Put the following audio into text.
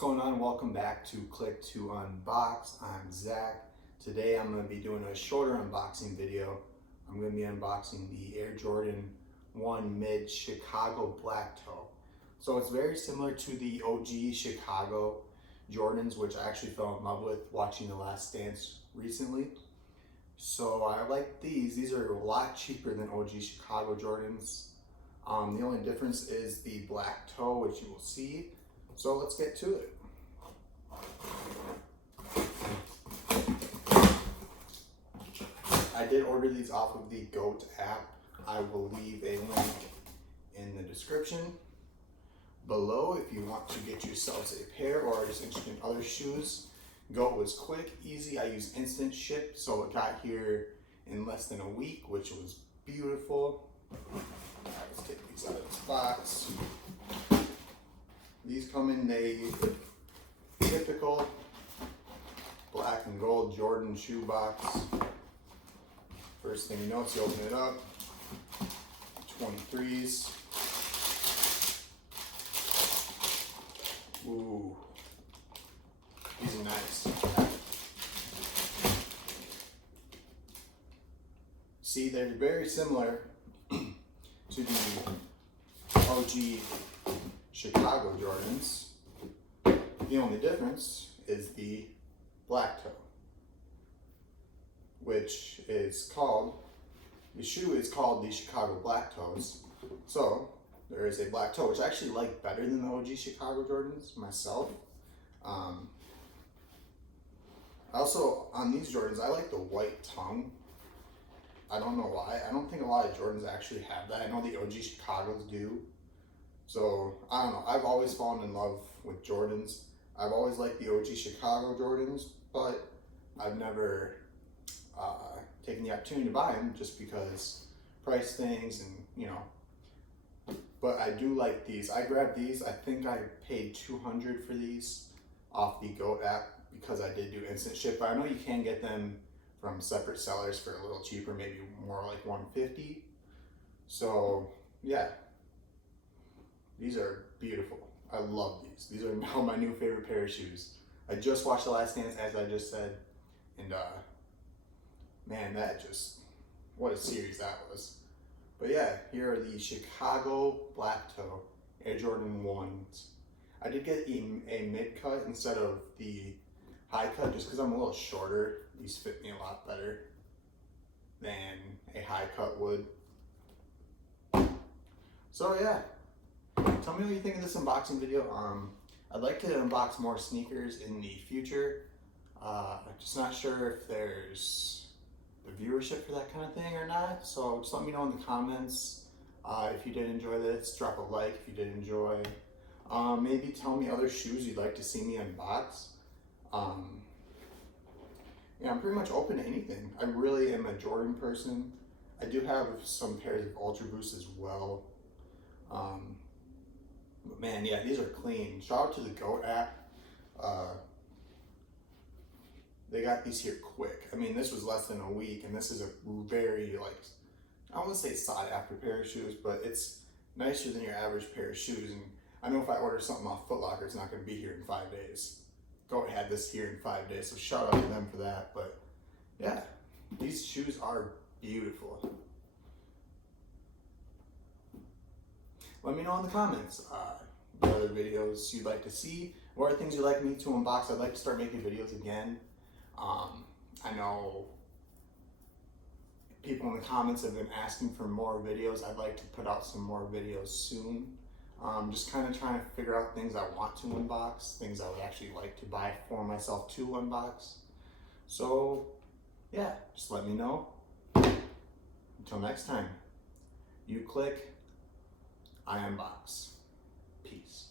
going on? Welcome back to Click to Unbox. I'm Zach. Today I'm going to be doing a shorter unboxing video. I'm going to be unboxing the Air Jordan 1 Mid Chicago Black Toe. So it's very similar to the OG Chicago Jordans, which I actually fell in love with watching The Last Dance recently. So I like these. These are a lot cheaper than OG Chicago Jordans. The only difference is the black toe, which you will see. So let's get to it. I did order these off of the GOAT app. I will leave a link in the description below if you want to get yourselves a pair or are just interested in other shoes. GOAT was quick, easy. I used instant ship, so it got here in less than a week, which was beautiful. All right, let's take these out of this box. These come in a typical black and gold Jordan shoe box. First thing you notice, you open it up, 23s. Ooh, these are nice. See, they're very similar to the OG Chicago Jordans. The only difference is the black toe, which is called, the shoe is called the Chicago Black Toes. So there is a black toe, which I actually like better than the OG Chicago Jordans myself. Also, on these Jordans, I like the white tongue. I don't know why. I don't think a lot of Jordans actually have that. I know the OG Chicagos do. So, I don't know. I've always fallen in love with Jordans. I've always liked the OG Chicago Jordans, but I've never taken the opportunity to buy them just because price things and, you know. But I do like these. I grabbed these. I think I paid $200 for these off the GOAT app because I did do instant ship. But I know you can get them from separate sellers for a little cheaper, maybe more like $150. So, yeah. These are beautiful. I love these. These are now my new favorite pair of shoes. I just watched The Last Dance, as I just said, and man, what a series that was. But yeah, here are the Chicago Black Toe Air Jordan 1s. I did get a mid cut instead of the high cut just because I'm a little shorter. These fit me a lot better than a high cut would. So yeah. Tell me what you think of this unboxing video. I'd like to unbox more sneakers in the future. I'm just not sure if there's the viewership for that kind of thing or not. So just let me know in the comments. If you did enjoy this, drop a like if you did enjoy. Maybe tell me other shoes you'd like to see me unbox. Yeah, I'm pretty much open to anything. I really am a Jordan person. I do have some pairs of Ultra Boosts as well. But man, yeah, these are clean. Shout out to the GOAT app. They got these here quick. I mean, this was less than a week, and this is a very, like, I don't want to say sought after pair of shoes, but it's nicer than your average pair of shoes. And I know if I order something off Foot Locker, it's not going to be here in 5 days. GOAT had this here in 5 days, so shout out to them for that. But yeah, these shoes are beautiful. Let me know in the comments what other videos you'd like to see, what are things you'd like me to unbox. I'd like to start making videos again. I know people in the comments have been asking for more videos. I'd like to put out some more videos soon. Just kind of trying to figure out things I want to unbox, things I would actually like to buy for myself to unbox. So yeah, just let me know. Until next time, you click, I unbox. Peace.